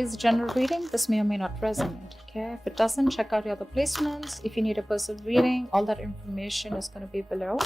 is general reading. This may or may not resonate. Okay, if it doesn't, check out your other placements. If you need a personal reading, all that information is going to be below.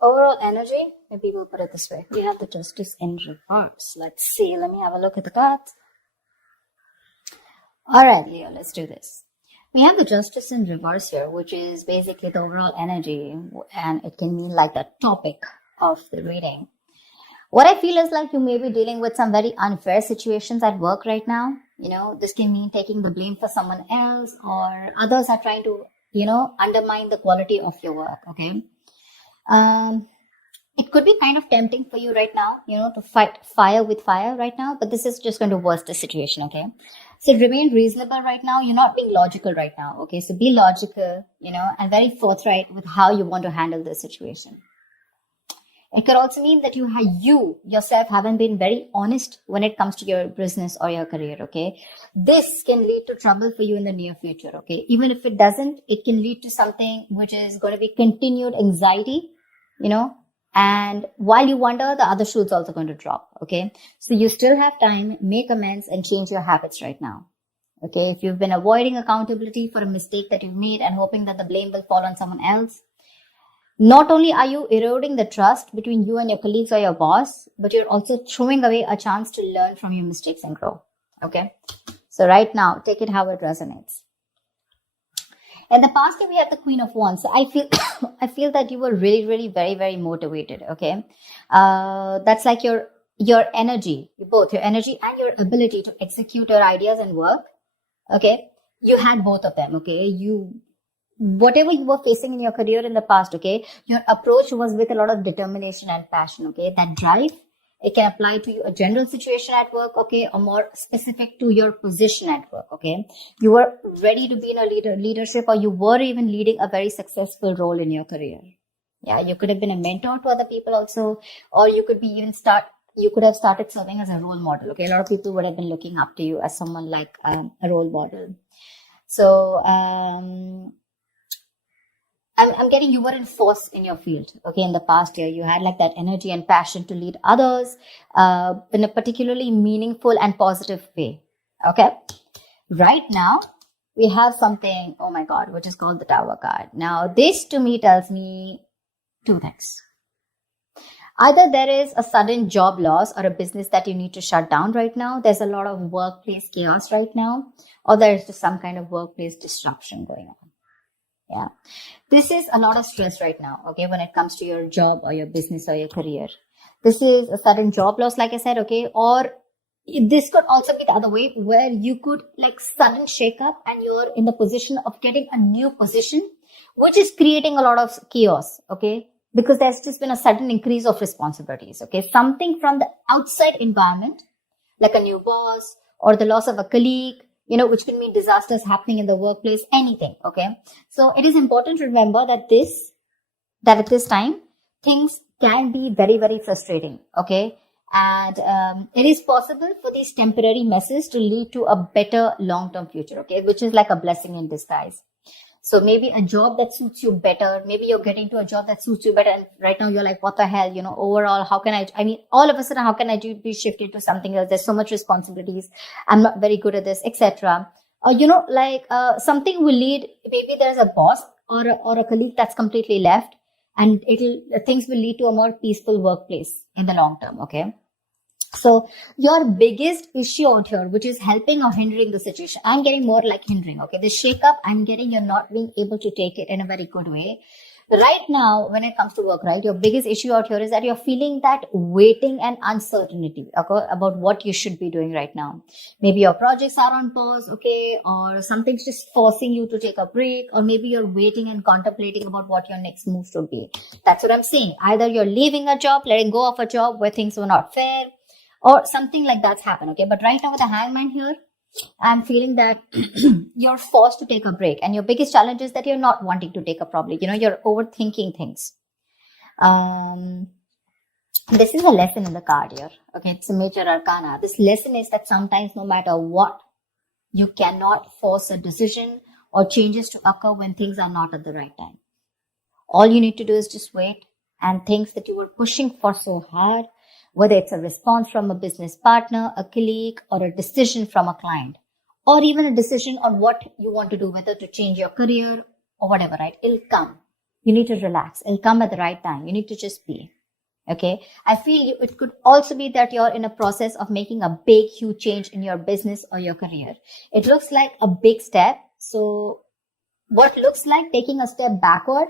Overall energy, maybe we'll put it this way. We have the Justice in reverse. Let's see. Let me have a look at the cards. Alright, Leo, let's do this. We have the Justice in reverse here, which is basically the overall energy, and it can mean like the topic of the reading. What I feel is like you may be dealing with some very unfair situations at work right now. You know, this can mean taking the blame for someone else, or others are trying to, undermine the quality of your work, okay? It could be kind of tempting for you right now, to fight fire with fire right now, but this is just going to worsen the situation, okay? So remain reasonable right now. You're not being logical right now, okay? So be logical, and very forthright with how you want to handle this situation. It could also mean that you yourself haven't been very honest when it comes to your business or your career, okay? This can lead to trouble for you in the near future, okay? Even if it doesn't, it can lead to something which is going to be continued anxiety, and while you wonder, the other shoe's also going to drop, okay? So you still have time, make amends and change your habits right now, okay? If you've been avoiding accountability for a mistake that you've made and hoping that the blame will fall on someone else, not only are you eroding the trust between you and your colleagues or your boss, but you're also throwing away a chance to learn from your mistakes and grow, okay? So right now, take it how it resonates. In the past year, we had the Queen of Wands. So I feel that you were really, really very, very motivated, okay? That's like your energy, both your energy and your ability to execute your ideas and work, okay? You had both of them, okay? Whatever you were facing in your career in the past, okay, your approach was with a lot of determination and passion, okay? That drive, it can apply to a general situation at work, okay, or more specific to your position at work, okay? You were ready to be in a leadership, or you were even leading a very successful role in your career. Yeah, you could have been a mentor to other people also, or you could have started serving as a role model, okay? A lot of people would have been looking up to you as someone like a role model. So, I'm getting you were in force in your field, okay? In the past year, you had like that energy and passion to lead others in a particularly meaningful and positive way, okay? Right now, we have something, oh my God, which is called the Tower card. Now, this to me tells me two things. Either there is a sudden job loss or a business that you need to shut down right now. There's a lot of workplace chaos right now, or there's just some kind of workplace disruption going on. Yeah, this is a lot of stress right now, okay, when it comes to your job or your business or your career. This is a sudden job loss, like I said, okay, or this could also be the other way, where you could like sudden shake up and you're in the position of getting a new position, which is creating a lot of chaos, okay, because there's just been a sudden increase of responsibilities, okay, something from the outside environment, like a new boss or the loss of a colleague, which can mean disasters happening in the workplace, anything, okay? So it is important to remember that at this time, things can be very, very frustrating, okay? And it is possible for these temporary messes to lead to a better long-term future, okay? Which is like a blessing in disguise. So maybe a job that suits you better, maybe you're getting to a job that suits you better, and right now you're like, what the hell, overall, how can all of a sudden, how can I be shifted to something else? There's so much responsibilities. I'm not very good at this, etc. Something will lead, maybe there's a boss or a colleague that's completely left, and things will lead to a more peaceful workplace in the long term, okay? So your biggest issue out here, which is helping or hindering the situation, I'm getting more like hindering, okay? The shake up, I'm getting you're not being able to take it in a very good way. Right now, when it comes to work, right, your biggest issue out here is that you're feeling that waiting and uncertainty, okay, about what you should be doing right now. Maybe your projects are on pause, okay, or something's just forcing you to take a break, or maybe you're waiting and contemplating about what your next move should be. That's what I'm saying. Either you're leaving a job, letting go of a job where things were not fair, or something like that's happened, okay? But right now with the Hangman here, I'm feeling that you're forced to take a break. And your biggest challenge is that you're not wanting to take a break. You're overthinking things. This is a lesson in the card here, okay? It's a major arcana. This lesson is that sometimes no matter what, you cannot force a decision or changes to occur when things are not at the right time. All you need to do is just wait and things that you were pushing for so hard, whether it's a response from a business partner, a colleague, or a decision from a client, or even a decision on what you want to do, whether to change your career or whatever, right? It'll come. You need to relax. It'll come at the right time. You need to just be. Okay. I feel it could also be that you're in a process of making a big, huge change in your business or your career. It looks like a big step. So what looks like taking a step backward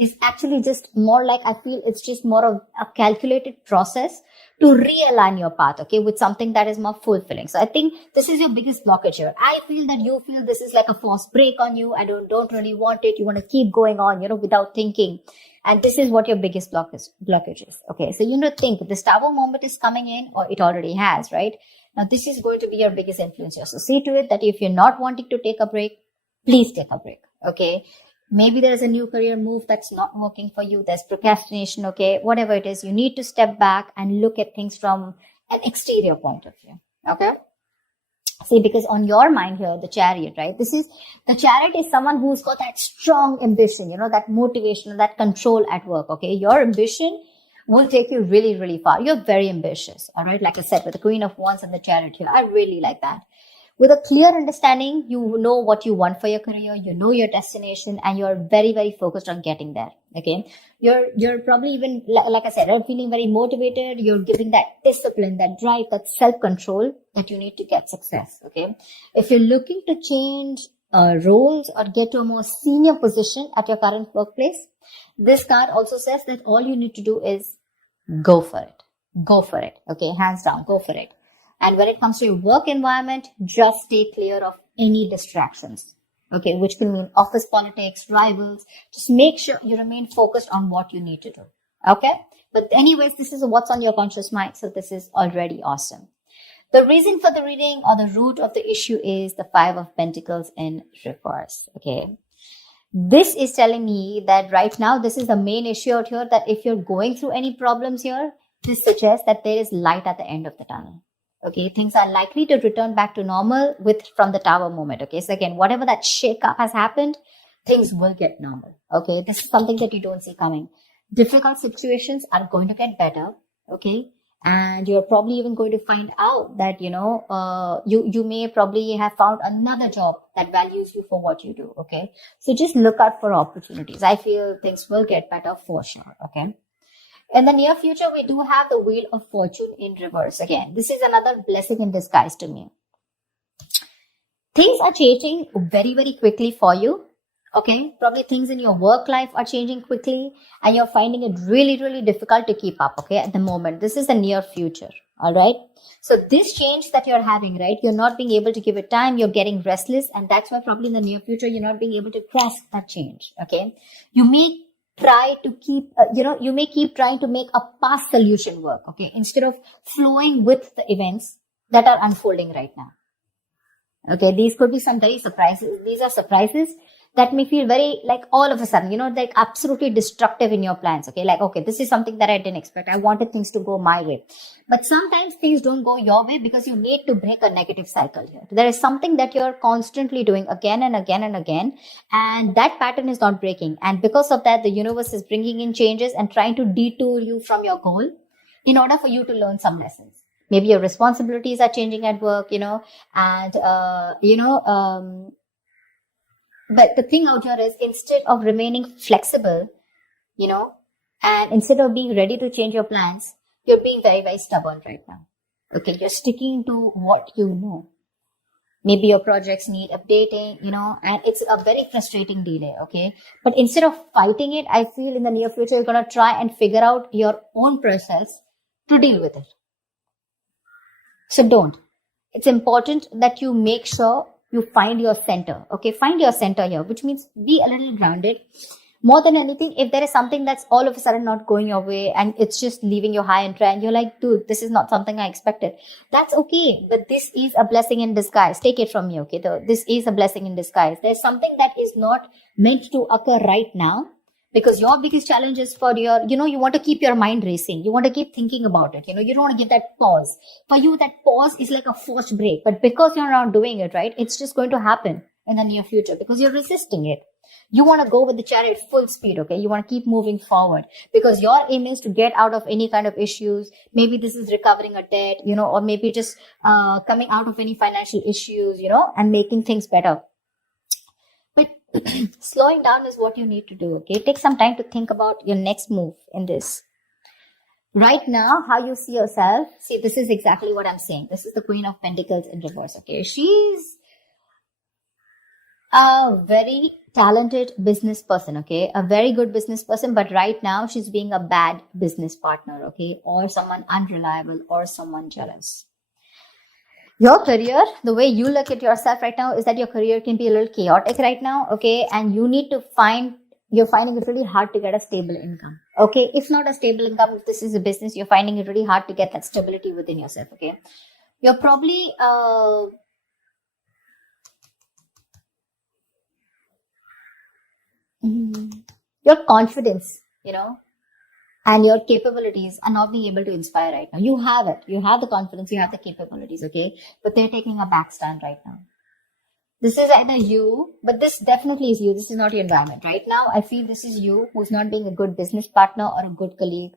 is actually just more like, I feel it's just more of a calculated process to realign your path, okay, with something that is more fulfilling. So I think this is your biggest blockage here. I feel that you feel this is like a forced break on you. I don't really want it. You want to keep going on, without thinking. And this is what your biggest blockage is. Okay, so think this Tower moment is coming in, or it already has, right? Now this is going to be your biggest influence here. So see to it that if you're not wanting to take a break, please take a break. Okay. Maybe there's a new career move that's not working for you. There's procrastination. Okay. Whatever it is, you need to step back and look at things from an exterior point of view. Okay. See, because on your mind here, the Chariot, right? The Chariot is someone who's got that strong ambition, that motivation, that control at work. Okay. Your ambition will take you really, really far. You're very ambitious. All right. Like I said, with the Queen of Wands and the Chariot here, I really like that. With a clear understanding, you know what you want for your career, you know your destination, and you're very, very focused on getting there. Okay. You're probably even, like I said, you're feeling very motivated. You're giving that discipline, that drive, that self-control that you need to get success. Okay. If you're looking to change roles or get to a more senior position at your current workplace, this card also says that all you need to do is go for it. Go for it. Okay. Hands down, go for it. And when it comes to your work environment, just stay clear of any distractions. Okay, which can mean office politics, rivals. Just make sure you remain focused on what you need to do. Okay? But anyways, this is what's on your conscious mind. So this is already awesome. The reason for the reading or the root of the issue is the Five of Pentacles in reverse. Okay. This is telling me that right now, this is the main issue out here, that if you're going through any problems here, this suggests that there is light at the end of the tunnel. Okay, things are likely to return back to normal from the Tower moment. Okay, so again, whatever that shake-up has happened, things will get normal. Okay, this is something that you don't see coming. Difficult situations are going to get better. Okay, and you're probably even going to find out that, you may probably have found another job that values you for what you do. Okay, so just look out for opportunities. I feel things will get better for sure. Okay. In the near future, we do have the Wheel of Fortune in reverse. Again, this is another blessing in disguise to me. Things are changing very, very quickly for you. Okay, probably things in your work life are changing quickly and you're finding it really, really difficult to keep up. Okay, at the moment, this is the near future. All right. So this change that you're having, right, you're not being able to give it time. You're getting restless. And that's why probably in the near future, you're not being able to grasp that change. Okay, you may try to keep, you may keep trying to make a past solution work, okay, instead of flowing with the events that are unfolding right now. Okay, these could be some very surprises. These are surprises that may feel very like all of a sudden, like absolutely destructive in your plans. Okay, like, okay, this is something that I didn't expect. I wanted things to go my way. But sometimes things don't go your way because you need to break a negative cycle here. There is something that you're constantly doing again and again and again, and that pattern is not breaking. And because of that, the universe is bringing in changes and trying to detour you from your goal in order for you to learn some lessons. Maybe your responsibilities are changing at work, but the thing out here is, instead of remaining flexible, and instead of being ready to change your plans, you're being very, very stubborn right now. Okay, you're sticking to what you know. Maybe your projects need updating, and it's a very frustrating delay, okay? But instead of fighting it, I feel in the near future, you're going to try and figure out your own process to deal with it. So don't. It's important that you make sure you find your center, okay? Find your center here, which means be a little grounded. More than anything, if there is something that's all of a sudden not going your way and it's just leaving you high and dry and you're like, dude, this is not something I expected. That's okay. But this is a blessing in disguise. Take it from me, okay? This is a blessing in disguise. There's something that is not meant to occur right now because your biggest challenge is for your, you want to keep your mind racing. You want to keep thinking about it. You don't want to give that pause. For you, that pause is like a forced break. But because you're not doing it, right, it's just going to happen in the near future because you're resisting it. You want to go with the chariot full speed, okay? You want to keep moving forward because your aim is to get out of any kind of issues. Maybe this is recovering a debt, or maybe just coming out of any financial issues, and making things better. But slowing down is what you need to do, okay? Take some time to think about your next move in this. Right now, how you see yourself, see, this is exactly what I'm saying. This is the Queen of Pentacles in reverse, okay? She's a very talented business person, okay? A very good business person, but right now she's being a bad business partner, okay? Or someone unreliable or someone jealous. Your career, the way you look at yourself right now is that your career can be a little chaotic right now, okay? And you need to you're finding it really hard to get a stable income, okay? If not a stable income, if this is a business, you're finding it really hard to get that stability within yourself, okay? You're probably, your confidence, and your capabilities are not being able to inspire right now. You have it. You have the confidence. You have the capabilities, okay? But they're taking a back stand right now. This is either you, but this definitely is you. This is not your environment. Right now, I feel this is you who's not being a good business partner or a good colleague,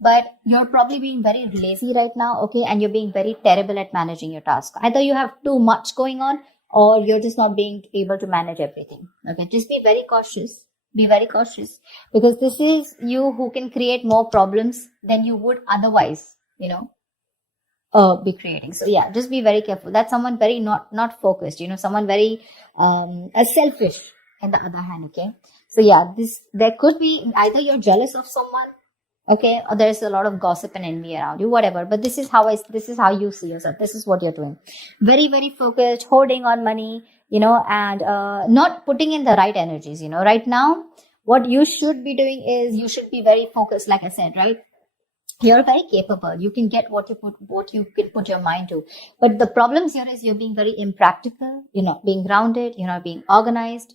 but you're probably being very lazy right now, okay? And you're being very terrible at managing your task. Either you have too much going on or you're just not being able to manage everything, okay? Just be very cautious. Be very cautious because this is you who can create more problems than you would otherwise, be creating. So yeah, just be very careful. That's someone very not focused, someone very selfish on the other hand, okay? So yeah, there could be either you're jealous of someone, okay, or there's a lot of gossip and envy around you, whatever. But this is how you see yourself. This is what you're doing. Very, very focused, holding on money, and not putting in the right energies, Right now, what you should be doing is you should be very focused, like I said, right? You're very capable. You can get what you can put your mind to. But the problems here is you're being very impractical. You're not being grounded. You're not being organized,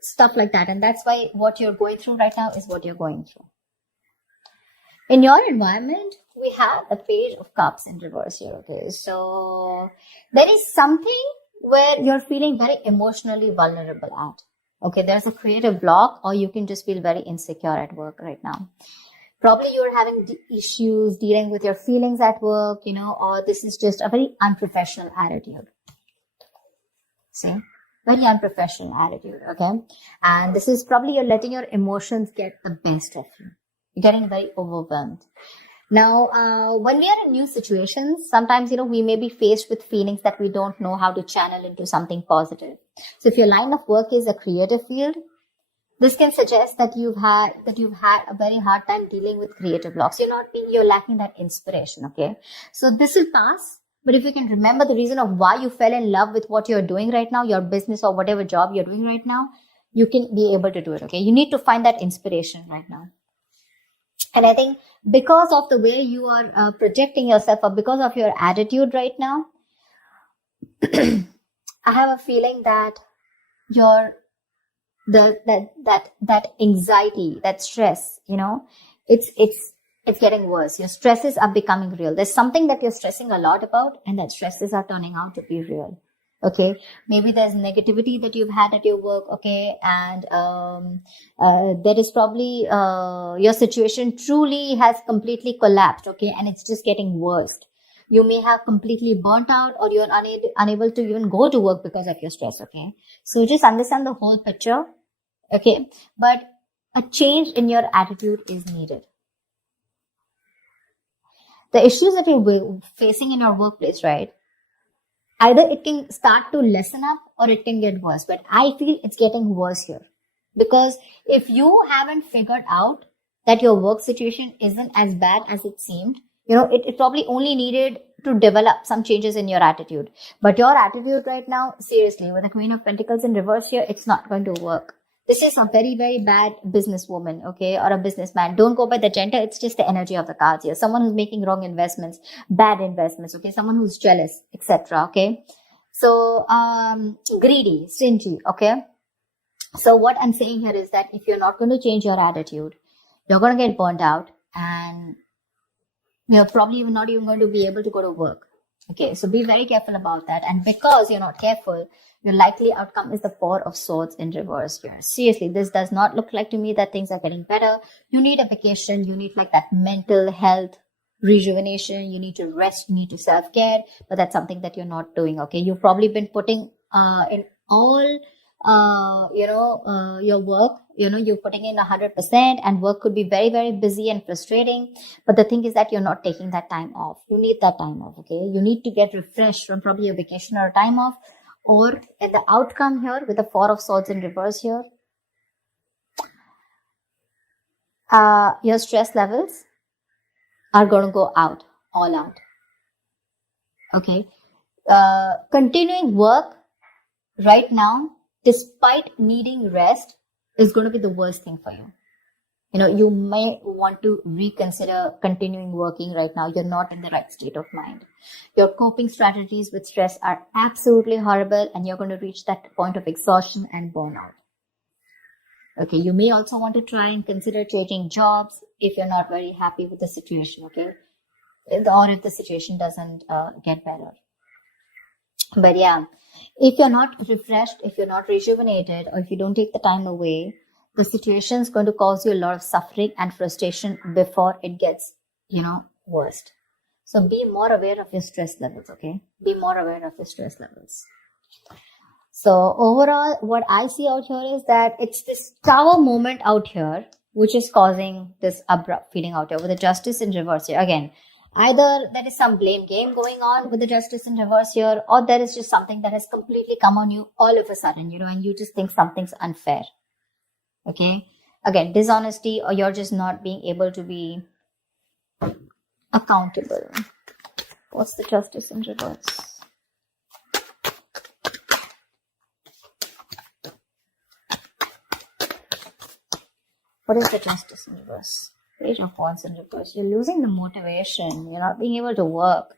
stuff like that. And that's why what you're going through right now is what you're going through. In your environment, we have the Page of Cups in reverse here, okay? So there is something where you're feeling very emotionally vulnerable at, okay? There's a creative block, or you can just feel very insecure at work right now. Probably you're having issues dealing with your feelings at work, or this is just a very unprofessional attitude. See? Very unprofessional attitude, okay? And this is probably you're letting your emotions get the best of you. You're getting very overwhelmed. Now, when we are in new situations, sometimes, we may be faced with feelings that we don't know how to channel into something positive. So if your line of work is a creative field, this can suggest that you've had a very hard time dealing with creative blocks. You're lacking that inspiration, okay? So this will pass. But if you can remember the reason of why you fell in love with what you're doing right now, your business or whatever job you're doing right now, you can be able to do it, okay? You need to find that inspiration right now. And I think because of the way you are projecting yourself or because of your attitude right now, I have a feeling that that anxiety, that stress, it's getting worse. Your stresses are becoming real. There's something that you're stressing a lot about, and that stresses are turning out to be real. Okay, maybe there's negativity that you've had at your work, okay, and there is probably your situation truly has completely collapsed, okay, and it's just getting worse. You may have completely burnt out, or you're unable to even go to work because of your stress, okay. So just understand the whole picture, okay, but a change in your attitude is needed. The issues that you're facing in your workplace, right? Either it can start to lessen up or it can get worse. But I feel it's getting worse here. Because if you haven't figured out that your work situation isn't as bad as it seemed, it probably only needed to develop some changes in your attitude. But your attitude right now, seriously, with the Queen of Pentacles in reverse here, it's not going to work. This is a very, very bad businesswoman, okay, or a businessman. Don't go by the gender. It's just the energy of the cards here. Someone who's making wrong investments, bad investments, okay, someone who's jealous, etc., okay. So, greedy, stingy, okay. So what I'm saying here is that if you're not going to change your attitude, you're going to get burnt out, and you're probably not even going to be able to go to work. Okay, so be very careful about that. And because you're not careful, Your likely outcome is the Four of Swords in reverse here. Seriously, this does not look like to me that things are getting better. You need a vacation. You need like that mental health rejuvenation. You need to rest. You need to self-care. But that's something that you're not doing, okay? You've probably been putting in all your work, you're putting in 100%, and work could be very, very busy and frustrating. But the thing is that you're not taking that time off. You need that time off, okay? You need to get refreshed from probably a vacation or a time off. Or in the outcome here with the Four of Swords in reverse here, your stress levels are going to go out, all out. Okay. Continuing work right now, despite needing rest, is going to be the worst thing for you. You may want to reconsider continuing working right now. You're not in the right state of mind. Your coping strategies with stress are absolutely horrible, and you're going to reach that point of exhaustion and burnout. Okay, you may also want to try and consider changing jobs if you're not very happy with the situation, okay? Or if the situation doesn't get better. But yeah, if you're not refreshed, if you're not rejuvenated, or if you don't take the time away, the situation is going to cause you a lot of suffering and frustration before it gets, worst. So be more aware of your stress levels, okay? Be more aware of your stress levels. So overall, what I see out here is that it's this Tower moment out here, which is causing this abrupt feeling out here with the Justice in reverse here. Again, either there is some blame game going on with the Justice in reverse here, or there is just something that has completely come on you all of a sudden, and you just think something's unfair. Okay. Again, dishonesty, or you're just not being able to be accountable. What's the Justice in reverse? What is the Justice in reverse? Page of Wands in reverse. You're losing the motivation. You're not being able to work.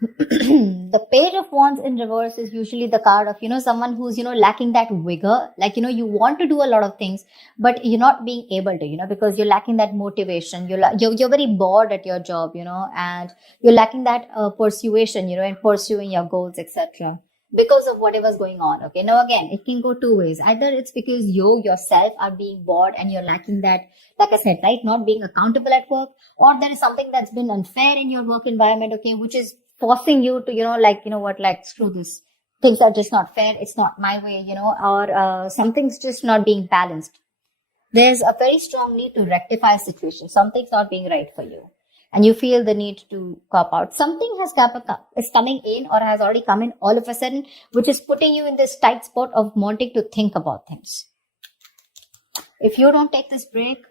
The Page of Wands in reverse is usually the card of, someone who's, lacking that vigor. Like, you want to do a lot of things, but you're not being able to, because you're lacking that motivation. You're very bored at your job, and you're lacking that persuasion, in pursuing your goals, etc. Because of whatever's going on. Okay. Now, again, it can go two ways. Either it's because you yourself are being bored and you're lacking that, like I said, right, not being accountable at work, or there is something that's been unfair in your work environment, okay, which is forcing you to, screw this. Things are just not fair. It's not my way, or something's just not being balanced. There's a very strong need to rectify a situation. Something's not being right for you. And you feel the need to cop out. Something is coming in or has already come in all of a sudden, which is putting you in this tight spot of wanting to think about things. If you don't take this break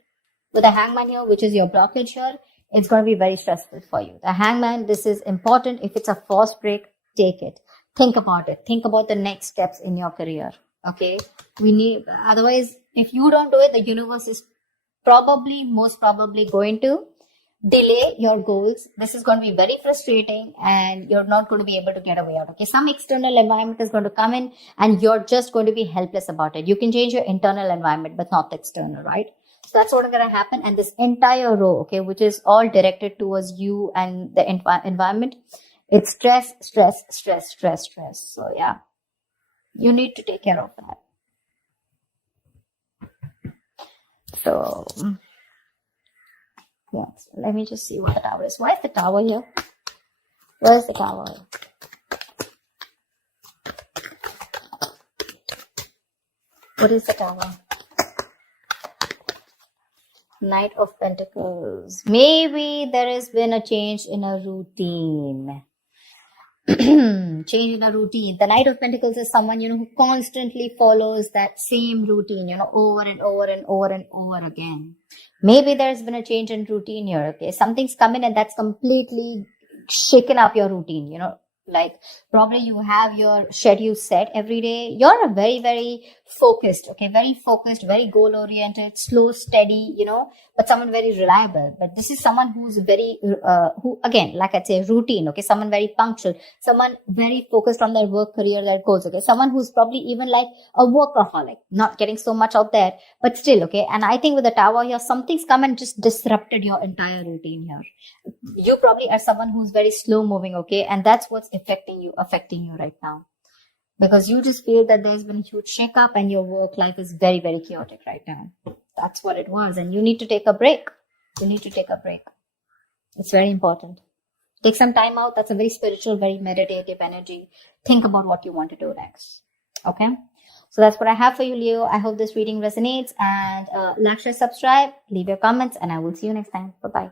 with the Hangman here, which is your blockage here, it's going to be very stressful for you. The Hangman, this is important. If it's a forced break, take it. Think about it. Think about the next steps in your career. Okay. Otherwise, if you don't do it, the universe is most probably going to delay your goals. This is going to be very frustrating, and you're not going to be able to get away out. Okay. Some external environment is going to come in, and you're just going to be helpless about it. You can change your internal environment, but not the external, right? So that's what's going to happen. And this entire row, okay, which is all directed towards you and the environment, it's stress, stress, stress, stress, stress. So yeah, you need to take care of that. So yes, let me just see what the Tower is. Why is the Tower here? Where is the Tower? What is the Tower? Knight of Pentacles. Maybe there has been a change in a routine. Change in a routine. The Knight of Pentacles is someone, who constantly follows that same routine, over and over and over and over again. Maybe there's been a change in routine here, okay? Something's come in and that's completely shaken up your routine, like probably you have your schedule set every day. You're a very, very focused, okay? Very focused, very goal-oriented, slow, steady, but someone very reliable. But this is someone who's very, who again, like I'd say, routine, okay? Someone very punctual, someone very focused on their work, career, their goals, okay? Someone who's probably even like a workaholic, not getting so much out there, but still, okay? And I think with the Tower here, something's come and just disrupted your entire routine here. You probably are someone who's very slow moving, okay? And that's what's affecting you right now. because you just feel that there's been a huge shakeup and your work life is very, very chaotic right now. That's what it was. And you need to take a break. You need to take a break. It's very important. Take some time out. That's a very spiritual, very meditative energy. Think about what you want to do next. Okay? So that's what I have for you, Leo. I hope this reading resonates. And like, share, subscribe, leave your comments, and I will see you next time. Bye-bye.